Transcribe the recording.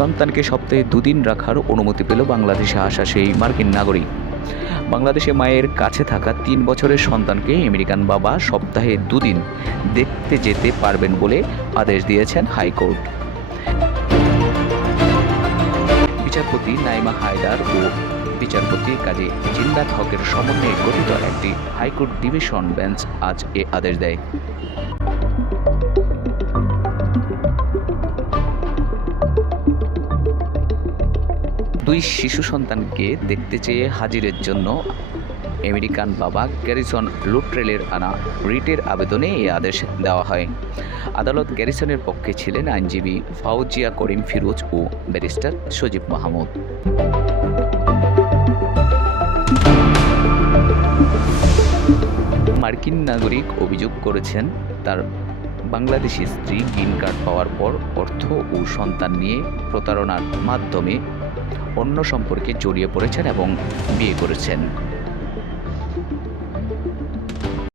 সন্তানকে সপ্তাহে দুদিন রাখার অনুমতি পেল বাংলাদেশে আসা সেই মার্কিন নাগরিক। বাংলাদেশে মায়ের কাছে থাকা তিন বছরের সন্তানকে আমেরিকান বাবা সপ্তাহে দুদিন দেখতে যেতে পারবেন বলে আদেশ দিয়েছেন হাইকোর্ট। বিচারপতি নাইমা হায়দার ও বিচারপতি কাজী জিন্দাত হকের সমন্বয়ে গঠিত একটি হাইকোর্ট ডিভিশন বেঞ্চ আজ এ আদেশ দেয়। দুই শিশু সন্তানকে দেখতে চেয়ে হাজিরের জন্য আমেরিকান বাবা গ্যারিসন লুট্রেলের আনা রিটের আবেদনে এই আদেশ দেওয়া হয়। আদালত গ্যারিসনের পক্ষে ছিলেন আইনজীবী ফাউজিয়া করিম ফিরোজ ও ব্যারিস্টার সজীব মাহমুদ। মার্কিন নাগরিক অভিযোগ করেছেন, তার বাংলাদেশি স্ত্রী গ্রিন কার্ড পাওয়ার পর অর্থ ও সন্তান নিয়ে প্রতারণার মাধ্যমে অন্য সম্পর্কে জড়িয়ে পড়েছেন এবং বিয়ে করেছেন।